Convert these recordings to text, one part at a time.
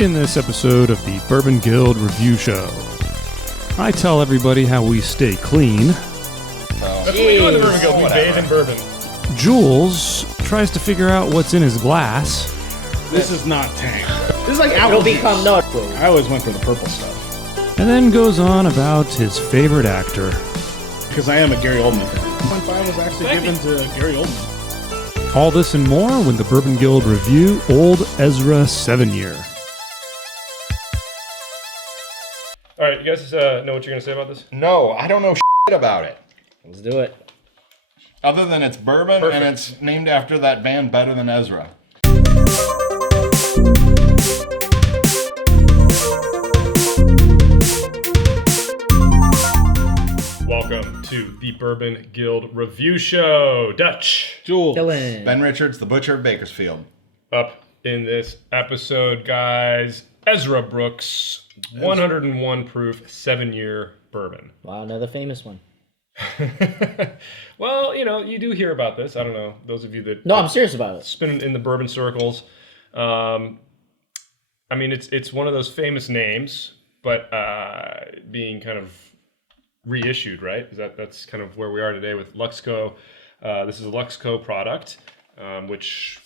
In this episode of the Bourbon Guild Review Show, I tell everybody how we stay clean. That's what we do in the Bourbon Guild. We bathe in bourbon. Jules tries to figure out what's in his glass. This is not tank. This is like It'll apple juice. become nut. I always went for the purple stuff. And then goes on about his favorite actor. Because I am a Gary Oldman fan. 1.5 was actually given to Gary Oldman. All this and more when the Bourbon Guild review Old Ezra 7-Year. All right, you guys know what you're going to say about this? No, I don't know shit about it. Let's do it. Other than it's bourbon Perfect. and it's named after that band Better Than Ezra. Welcome to the Bourbon Guild Review Show. Dutch. Jules. Dylan. Ben Richards, the Butcher of Bakersfield. Up in this episode, guys, Ezra Brooks, 101 proof, 7-year bourbon. Wow, another famous one. Well, you know, you do hear about this. I don't know, those of you that No, I'm serious about it. spin in the bourbon circles. I mean, it's one of those famous names, but being kind of reissued, right? That's kind of where we are today with Luxco. This is a Luxco product, which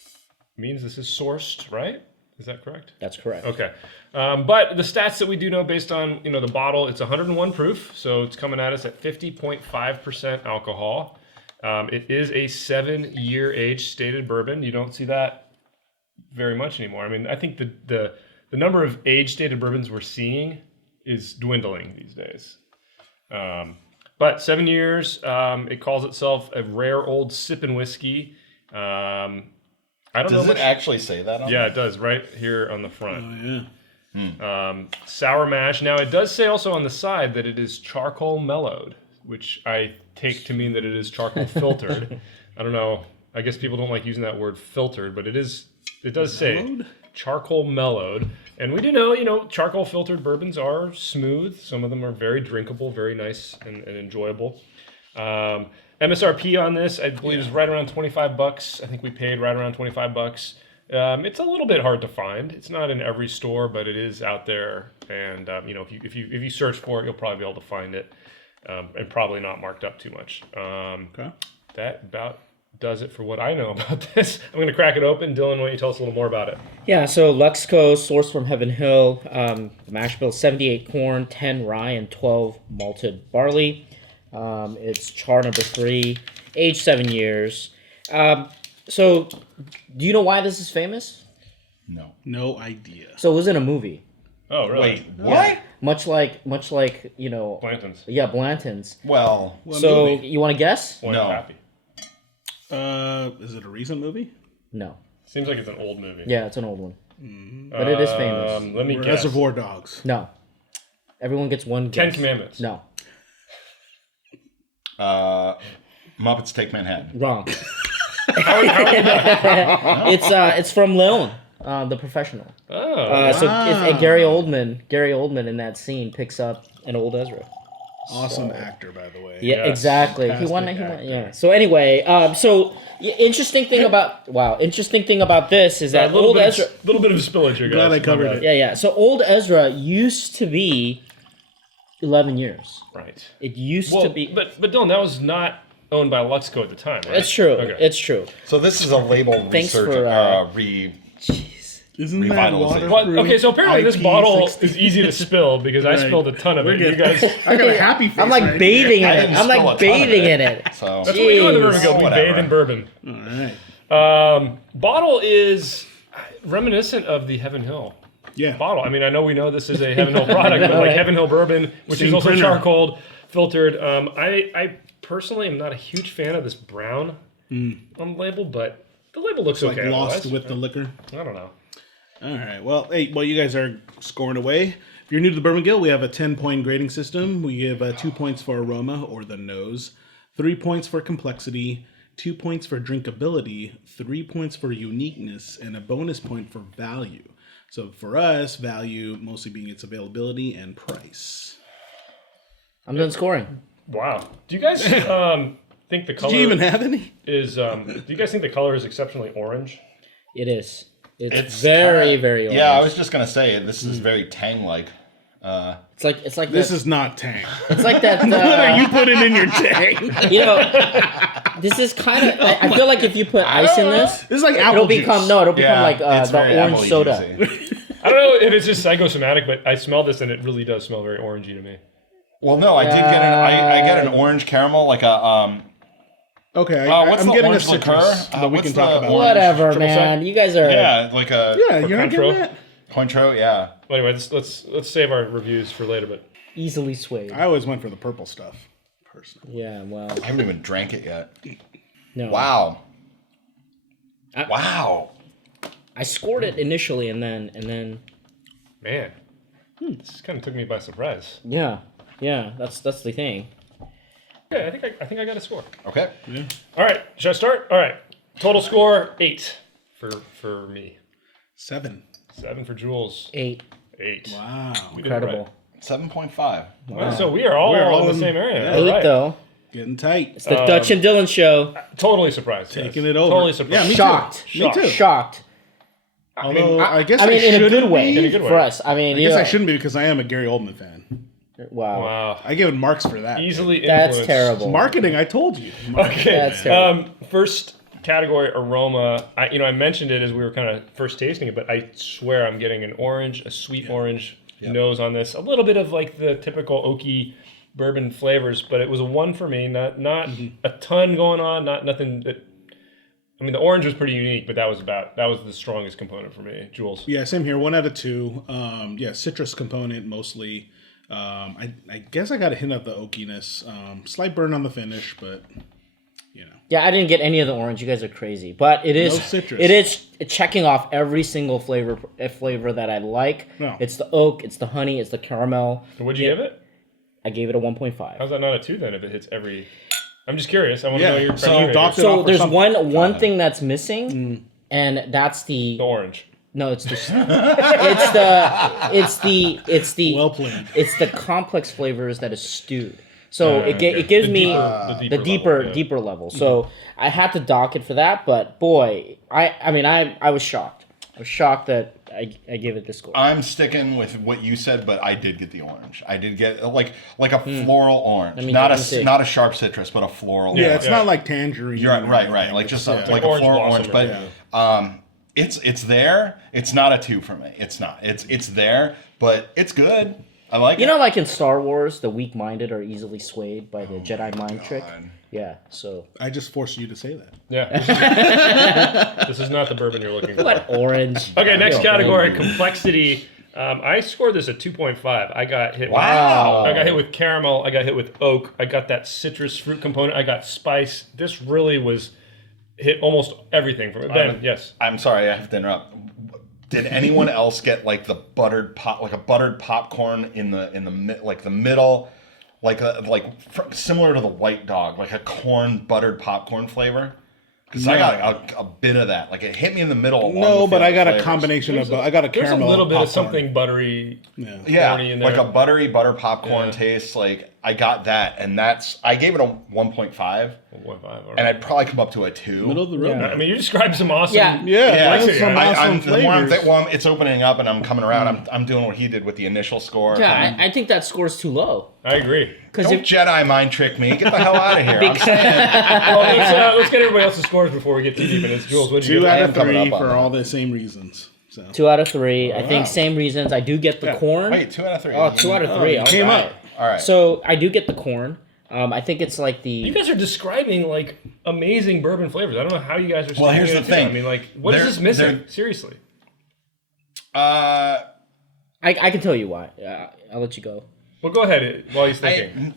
means this is sourced, right? Is that correct? That's correct. Okay. But the stats that we do know based on, the bottle, it's 101 proof, so it's coming at us at 50.5% alcohol. It is a 7-year age stated bourbon. You don't see that very much anymore. I mean, I think the number of age stated bourbons we're seeing is dwindling these days. But 7 years, it calls itself a rare old sippin' whiskey. I don't know. Does it actually say that on Yeah, it does, right here on the front. Oh, yeah. Sour mash. Now, it does say also on the side that it is charcoal mellowed, which I take to mean that it is charcoal filtered. I don't know. I guess people don't like using that word filtered, but it does say charcoal mellowed. And we do know, charcoal filtered bourbons are smooth. Some of them are very drinkable, very nice and enjoyable. MSRP on this, I believe, is right around $25. I think we paid right around $25. It's a little bit hard to find. It's not in every store, but it is out there. And if you search for it, you'll probably be able to find it, and probably not marked up too much. Okay. That about does it for what I know about this. I'm going to crack it open. Dylan, why don't you tell us a little more about it? Yeah, so Luxco, sourced from Heaven Hill. The mash bill, 78 corn, 10 rye, and 12 malted barley. It's char number 3, age 7 years. So, do you know why this is famous? No. No idea. So it was in a movie. Oh, really? Wait, what? Much like Blanton's. Yeah, Blanton's. Well, What So movie? you want to guess? Boy, No. I'm happy. Is it a recent movie? No. Seems like it's an old movie. Yeah, it's an old one. But it is famous. Let me Or guess. Reservoir Dogs? No. Everyone gets one guess. 10 Commandments. No. Muppets Take Manhattan. Wrong. It's from Leon, the professional. Oh, And Gary Oldman in that scene picks up an old Ezra. Awesome actor, by the way. Yeah, Yes. exactly. He Fantastic won. actor. Yeah. So anyway, interesting thing about this is that old Ezra. little bit of spillage here, guys. Glad I covered it. Yeah. So old Ezra used to be 11 years. Right. It used Well, to be. but Dylan, that was not owned by Luxco at the time, right? It's true. Okay. It's true. So this is a label Thanks for, Isn't that Revitalization. waterproof? Well, okay, so apparently this bottle is easy to spill because I Right. spilled a ton of We're it. You good. guys, I got a happy face. I'm like right bathing I in it. didn't I'm spill a ton like of bathing it. in it. So that's what we do in the Bourbon Jeez. Guild. We Whatever. bathe in bourbon. Here. All right. Bottle is reminiscent of the Heaven Hill Yeah. bottle. I mean, I know we know this is a Heaven Hill product, but like Heaven Hill bourbon, which is Same also printer. charcoal filtered. I personally am not a huge fan of this brown on the label, but the label looks Like okay. lost otherwise. with the liquor. I don't know. All right. Well, hey, while you guys are scoring away, if you're new to the Bourbon Guild, we have a 10-point grading system. We give 2 points for aroma or the nose, 3 points for complexity, 2 points for drinkability, 3 points for uniqueness, and a bonus point for value. So for us, value mostly being its availability and price. I'm done scoring. Wow. Do you guys think the color Did you even have any? is? Do you guys think the color is exceptionally orange? It is. It's very, very orange. Yeah, I was just gonna say this is very Tang-like. It's like This is not Tang. it's like that. What are you putting in your Tang? You know, this is kind of. I feel like if you put ice in this, This is like apple it'll juice. become like it's very the orange apple soda. juicy. I don't know if it's just psychosomatic, but I smell this and it really does smell very orangey to me. Well, no, I did get I get an orange caramel, like a Okay, what's I'm the getting a orange liqueur? citrus, but we What's can the talk about orange- it. Whatever, Triple man. You guys are. Yeah, like a Yeah, you're not getting Cointreau? that? Cointreau, yeah. Well, anyway, let's save our reviews for later. But Easily swayed. I always went for the purple stuff, personally. Yeah, well, I haven't even drank it yet. no. Wow. I- Wow. I scored it initially, and then man, this kind of took me by surprise. yeah, that's the thing. Okay, I think I got a score. Okay. All right, should I start? All right, total score 8 for me, 7. 7 for Jules, 8. 8. Wow. We did it right. Incredible. 7.5. Well, so we are all in the same area. yeah. All 8 right. though. Getting tight. It's the Dutch and Dylan show. Totally surprised. Taking yes. it over. Totally surprised. Yeah, me too. Shocked. Me too. Shocked. Although I guess I mean, in a shouldn't good way, be. In a good way. for us. I mean, I guess I shouldn't be because I am a Gary Oldman fan. Wow. Wow. I give it marks for that. Easily That's influenced. terrible. Marketing, I told you. Okay. That's terrible. First category, aroma. I mentioned it as we were kind of first tasting it, but I swear I'm getting an orange, a sweet orange nose on this. A little bit of like the typical oaky bourbon flavors, but it was a 1 for me. Not a ton going on. Nothing that. I mean, the orange was pretty unique, but that was the strongest component for me. Jules. Yeah, same here. 1 out of 2. Citrus component mostly. I guess I got a hint of the oakiness. Slight burn on the finish, but you know. Yeah, I didn't get any of the orange. You guys are crazy, but it is citrus. It is checking off every single flavor that I like. No. It's the oak, it's the honey, it's the caramel. So what'd you give it? I gave it a 1.5. How's that not a 2 then? If it hits every, I'm just curious. I want to Yeah, know your so criteria. docked it So off or there's something. one thing that's missing, and that's The orange. no, it's the it's the Well played. it's the complex flavors that is stewed. So it Okay. gives The me deeper the deeper level, yeah. deeper level. So I had to dock it for that, but boy, I was shocked. I was shocked that I gave it this score. I'm sticking with what you said, but I did get the orange. I did get like a floral orange, me not see. not a sharp citrus, but a floral. Yeah, orange. it's not like tangerine. You're or right. anything. Like just Yeah. like a orange floral blossom orange, or but it's there. It's not a 2 for me. It's not. It's there, but it's good. I like You it. know, like in Star Wars, the weak-minded are easily swayed by the Jedi mind trick. Yeah, so I just forced you to say that. Yeah. This is not the bourbon you're looking for. what orange? Okay, next Yo, category, complexity. I scored this at 2.5. I got hit. Wow. I got hit with caramel. I got hit with oak. I got that citrus fruit component. I got spice. This really was hit almost everything from it. Ben, yes. I'm sorry, I have to interrupt. Did anyone else get like the buttered popcorn in the middle, similar to the White Dog, like a corn buttered popcorn flavor? Because I got a bit of that. Like it hit me in the middle. along No, with but the I other got a flavors. combination of. I got a There's a caramel. little bit of popcorn. something buttery. Yeah, corny in there. like a buttery butter popcorn Yeah. taste. Like I got that, and I gave it a 1.5, 1.5. All right. and I'd probably come up to a 2. Middle of the road. I mean, you described some awesome. Yeah. Yeah, Yeah, that's some awesome the more flavors. it's opening up and I'm coming around. I'm doing what he did with the initial score. Yeah, I think that score's too low. I agree. Because Don't Jedi mind trick me. Get the hell out of here. I'm saying. Well, let's get everybody else's scores before we get too deep in this. Jules, what did you 2 get? out am of coming 3 up on for that. all the same reasons. So 2 out of 3. I Wow. think same reasons. I do get the corn. Wait, 2 out of 3. Oh, 2 out of 3. you All came right. up. All right. So I do get the corn. I think it's like You the. guys are describing like amazing bourbon flavors. I don't know how you guys are. Well, sticking here's it the to. thing. I mean, like, what is this missing? Seriously. I can tell you why. I'll let you go. Well, go ahead while he's thinking.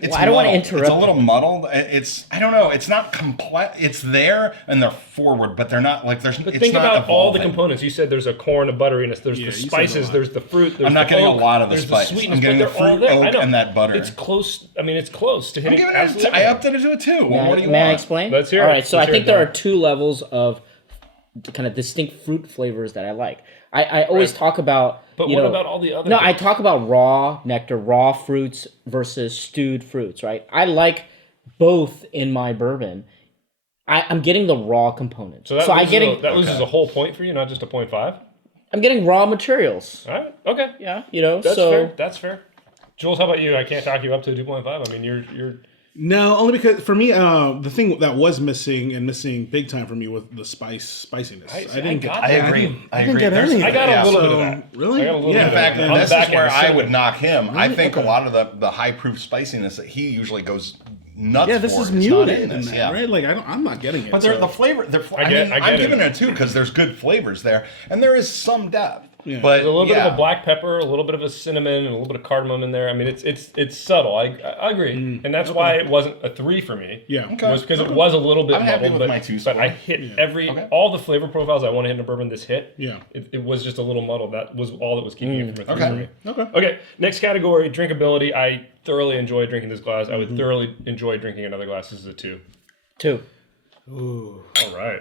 It's I don't wanna muddled. interrupt It's a little muddled. I don't know. It's not complex. It's there and they're forward, but they're not like there's. But it's think not about all the evolving. components. You said there's a corn, a butteriness, there's Yeah, the you said a spices, lot. there's the fruit, there's I'm not the getting a oak, lot of the there's spice. the sweetness, I'm getting but the they're all fruit, there. I oak, know. and that butter. It's close. I mean, it's close to I'm hitting. giving absolutely it. I everything. upped it to a 2. What do you May I want? explain? Let's hear All it. right, so Let's I hear think it, there are Ben. 2 levels of kind of distinct fruit flavors that I like. I always talk about. But you what know, about all the other? No, I talk about raw nectar, raw fruits versus stewed fruits, right? I like both in my bourbon. I'm getting the raw components. So that loses a whole point for you, not just a 0.5? I'm getting raw materials. All right. Okay. Yeah, That's fair. That's fair. Jules, how about you? I can't talk you up to 2.5. I mean, you're No, only because for me, the thing that was missing big time for me was the spiciness. I didn't get. I agree. I didn't get any. I got a little bit of that. Really? I got a little bit In of fact, that. this is where I would knock him. I think Okay. a lot of the high proof spiciness that he usually goes nuts Yeah, this for is not muted in in this, that, right? Like I'm not getting it. But so. the flavor, I get I'm giving it. it a 2 because there's good flavors there, and there is some depth. Yeah. But There's a little bit of a black pepper, a little bit of a cinnamon, and a little bit of cardamom in there. I mean, it's subtle. I agree, and that's why it wasn't a 3 for me. Yeah. It was because it was a little bit I'm happy muddled, with but, my 2 but I score. hit all the flavor profiles I want to hit in a bourbon. This hit. Yeah. It was just a little muddled. That was all that was keeping it from a 3 for me. Okay. Okay. Next category, drinkability. I thoroughly enjoy drinking this glass. I would thoroughly enjoy drinking another glass. This is a 2. 2. Ooh. All right.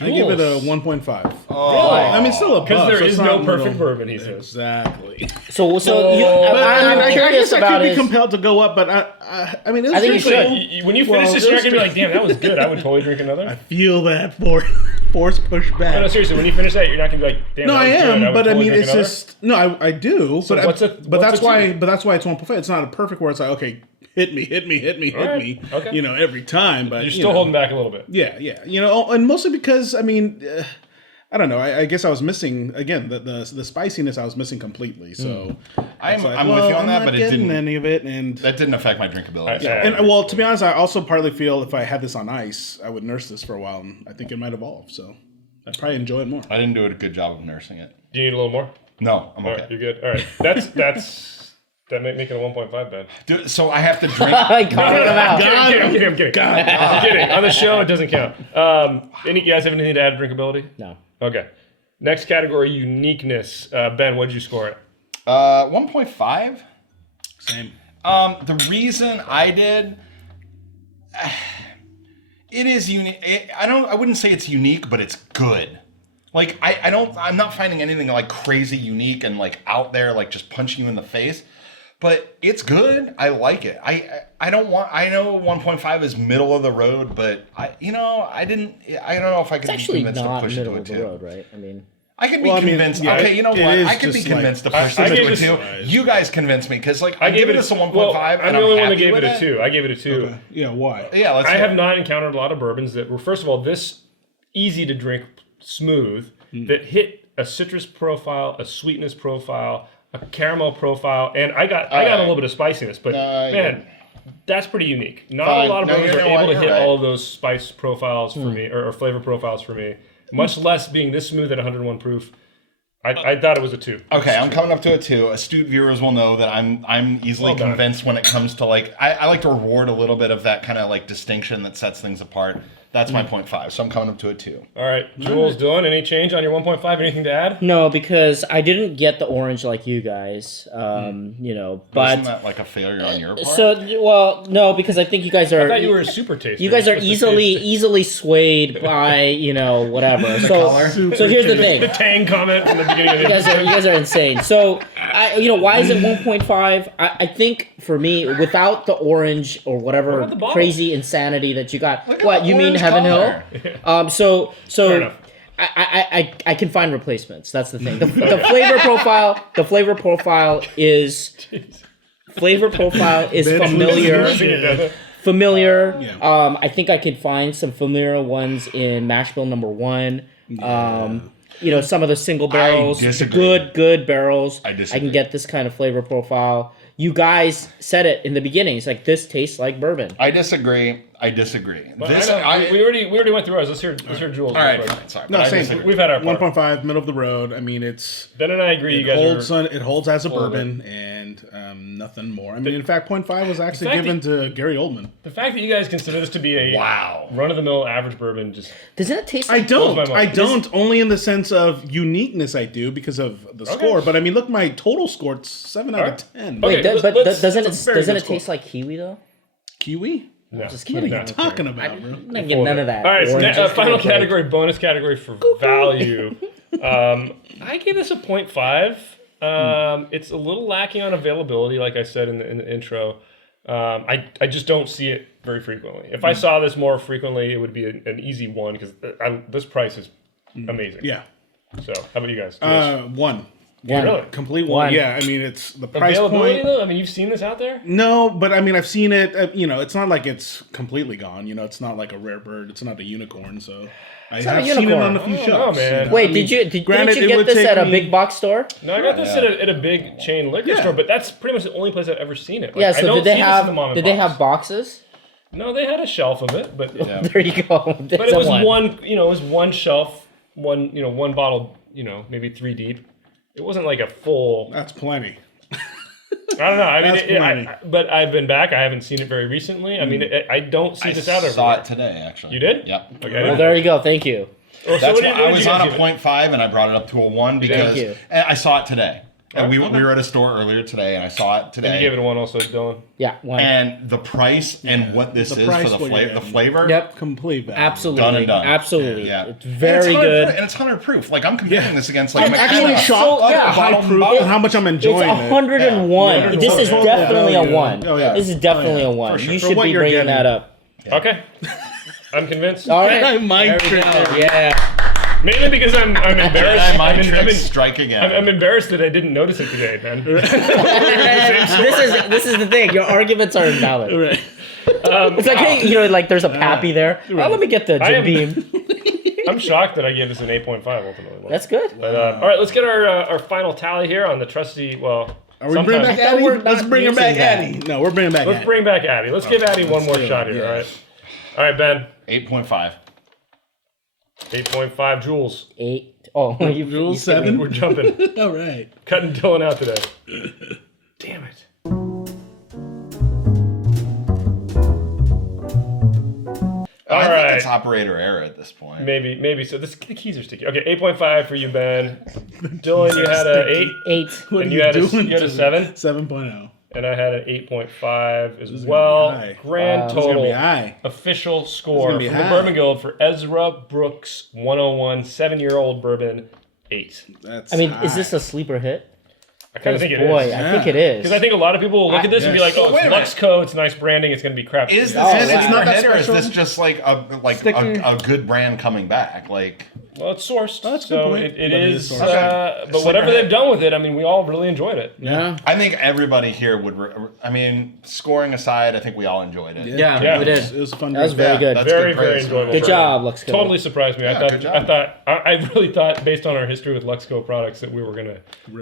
I give it a Jules. 1.5. Oh, I mean, still above. Because there so is it's no not perfect little- bourbon, he says. Exactly. So But I I'm curious guess I about could be is compelled to go up, but I mean, it was I think you drinkable. should. When you finish Well, this, you're not those going to be like, damn, that was good. I would totally drink another. I feel that force push back. No, seriously, when you finish that, you're not gonna be like, damn. No, that I was good. am, would but I totally mean, drink it's another. just no, I do. So but what's that's a why, 2? but that's why it's 1.5. It's not a perfect where it's like, okay, hit me, right. Okay. every time. But You're still holding back a little bit. Yeah, and mostly because I mean, I don't know. I guess I was missing again the spiciness. I was missing completely. So I'm it's like, with you on I'm that, not but it getting didn't. any of it, and That didn't affect my drinkability. Yeah. and well, to be honest, I also partly feel if I had this on ice, I would nurse this for a while, and I think it might evolve. So I'd probably enjoy it more. I didn't do a good job of nursing it. Do you need a little more? No, I'm All okay. right, you're good. All right, that might make it a 1.5 then. So I have to drink. I called him out. I'm kidding. I'm kidding. On the show, it doesn't count. You guys have anything to add to drinkability? No. Okay. Next category, uniqueness. Ben, what did you score it? 1.5. Same. The reason I did, it is unique. I wouldn't say it's unique, but it's good. Like I'm not finding anything like crazy unique and like out there, like just punching you in the face. But it's good. I like it. I know 1.5 is middle of the road, but I don't know if I could It's be actually convinced to not push it middle to a of the 2. road, right? I mean, I could be Well, I mean, convinced. yeah, okay, you know it what? is I could be just like- convinced to I push this gave to a this- 2. You guys convinced me because like I gave it a 1.5 well, and I'm the only one that happy gave with it a 2. I gave it a 2. Yeah. Why? Yeah, let's. I hear have it. not encountered a lot of bourbons that were, first of all, this easy to drink, smooth, that hit a citrus profile, a sweetness profile, a caramel profile, and I got a little bit of spiciness, but man, that's pretty unique. Not Fine. a lot of No, bourbons you are know what? able to You're hit right. all of those spice profiles for me, or flavor profiles for me. Much less being this smooth at 101 proof. I thought it was a 2. Okay, I'm coming up to a 2. Astute viewers will know that I'm easily Well done. convinced when it comes to like I like to reward a little bit of that kind of like distinction that sets things apart. That's my 0.5, so I'm coming up to a 2. All right, Jules, Dylan, any change on your 1.5? Anything to add? no, because I didn't get the orange like you guys. Isn't But that like a failure on your part? no, because I think you guys are. I thought you were a super taster. You guys are What's the easily taste? swayed by whatever. So here's the thing. The Tang comment from the beginning of the You guys are insane. So, why is it 1.5? I think for me, without the orange or What whatever about the bottle? crazy insanity that you got, Look at what the you mean, orange Heaven color. Hill? So Fair enough. I can find replacements. That's the thing. The flavor profile. The flavor profile is familiar. Familiar. Yeah. I think I could find some familiar ones in Mash Bill number 1. Some of the single barrels, the disagree. good barrels. I disagree. can get this kind of flavor profile. You guys said it in the beginning. It's like, this tastes like bourbon. I disagree. But we already went through ours. Let's hear Jules. all right, real quick. fine, sorry. No, but I same. disagree. We've had our part. 1.5, middle of the road. I mean, it's Ben and I agree. You guys are. it holds as a bourbon and nothing more. I mean, in fact, 0.5 was actually fact given to Gary Oldman. The fact that you guys consider this to be a Wow. run-of-the-mill average bourbon just Doesn't it taste I like don't. blows my mind. I don't. Only in the sense of uniqueness, I do because of the score. But I mean, look, my total score. It's 7 out of 10. Okay. Wait, let's- but let's- doesn't that's a very it good score. taste like kiwi though? Kiwi? No. Just What are kidding. you talking about, bro? I'm not getting none of that. All right, Oranges, final grapefruit. category, bonus category for value. I gave this a 0.5. It's a little lacking on availability, like I said in the intro. I just don't see it very frequently. If I saw this more frequently, it would be an easy one because this price is amazing. Yeah. So, how about you guys? One. Really? Complete one. One. Yeah, I mean, it's the price Availability point. though? I mean, you've seen this out there? No, but I mean, I've seen it. It's not like it's completely gone. It's not like a rare bird. It's not a unicorn. So I not a have seen it unicorn. on a few Oh, shops. man. Wait, I mean, didn't you granted, it get would this take at a me- big box store? No, I got this at a big chain liquor store, but that's pretty much the only place I've ever seen it. Like, Yeah. I So don't did they see this at the mom have and did they pops. have boxes? No, they had a shelf of it, but There you go. but it was one. It was one shelf, one bottle. Maybe 3 deep. It wasn't like a full. That's plenty. I don't know. I That's plenty. mean, but I've been back. I haven't seen it very recently. I mean, I don't see this out I saw everywhere. it today, actually. You did? Yep. Okay. Well, there you go. Thank you. So That's what why did I you was guys on a give it? 0.5 and I brought it up to a 1 because you. and I saw it today. And we Okay. were at a store earlier today and I saw it today. And you gave it a 1 also, Dylan. Yeah. One. And the price and what this The is price for what you're the getting. flavor. Yep. Complete value. Absolutely. Done and done. Absolutely. Yeah. It's very and it's 100 good. And it's 100 proof. Like I'm comparing this against like I'm actually McKenna. shocked. Like, Yeah. a High bottle- proof bottle- and how much I'm enjoying It's 101. Yeah. This is Yeah. definitely Oh, a yeah. 1. Oh, yeah. This is definitely a 1. For sure. You For should what be you're bringing getting. that up. Okay. I'm convinced. All right. Mind There we trick. go. Yeah. Mainly because I'm embarrassed. My I'm tricks strike again. I'm embarrassed that I didn't notice it today, man. This is the thing. Your arguments are invalid. Right. It's like, hey, like there's a Pappy there. Oh, let me get the I Jim am- Beam. I'm shocked that I gave this an 8.5 ultimately. That's good. But, all right, let's get our final tally here on the trusty. Well, Are we bringing back thought Addy? we're Let's not bring her back, using that. Addy. No, we're bringing back let's Addy. bring back Addy. Let's give Addy one more do it, shot here. yeah. All right, Ben. 8.5. 8.5 joules. 8. Oh, you Rule you 7. We're jumping, All right. cutting Dylan out today. Damn it. All I think right. it's operator error at this point. Maybe so. The keys are sticky. Okay, 8.5 for you, Ben. Dylan, you had a 8, 8. What and are you had a doing to 7, 7.0. and I had an 8.5 as is well. gonna be high. Grand It's gonna be total high. official score gonna be from the high. Bourbon Guild for Ezra Brooks 101 7-year-old bourbon 8. That's I mean, high. is this a sleeper hit? I kind of think it Boy, is. I Yeah. think it is. Because I think a lot of people will look at this and be like, yes. "Oh, Wait a it's Luxco. It's nice branding. It's going to be crap." Is this Oh, a wow. sleeper that hit or is special. this just like a good brand coming back? Like Well, it's sourced, that's a good so point. it But it is. is sourced. But Sleeper whatever hit. they've done with it, I mean, we all really enjoyed it. Yeah. I think everybody here would. I mean, scoring aside, I think we all enjoyed it. Yeah, Yeah. we did. It was a fun. That was drink. very good. That's Very, good very praise. enjoyable. Good job, Luxco. Totally surprised me. Yeah, good job. I really thought, based on our history with Luxco products, that we were gonna,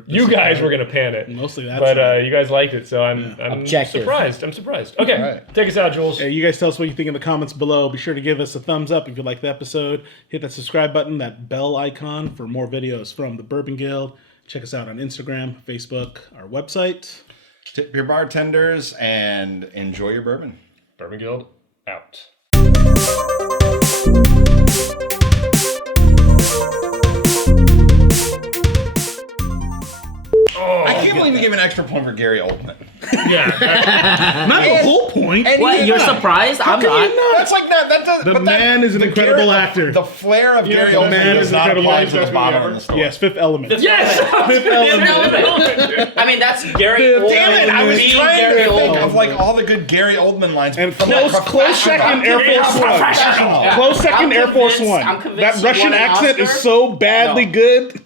you guys were gonna pan it. Mostly that But side. you guys liked it, so I'm Objective. surprised. I'm surprised. Okay, All right. take us out, Jules. Hey, you guys tell us what you think in the comments below. Be sure to give us a thumbs up if you like the episode. Hit that subscribe button, that bell icon for more videos from the Bourbon Guild. Check us out on Instagram, Facebook, our website. Tip your bartenders and enjoy your bourbon. Bourbon Guild out. Oh, I can't believe you gave an extra point for Gary Oldman. yeah. Not the whole point. What? You're surprised? I'm not. That's like that. That does. The but that- man is an the incredible Gary- actor. The flair of Gary the Oldman man does is not incredible. apply to the Best movie bottom ever. of the store. Yes, Fifth Element. Yes. I mean, that's Gary Damn Oldman. Damn it! I was being trying Gary to think Oldman. of like all the good Gary Oldman lines. And from, close like, second, Air Force One. Professional. Close second, I'm Air Force convinced- One. I'm convinced That he Russian won an accent is Oscar. so badly No. good.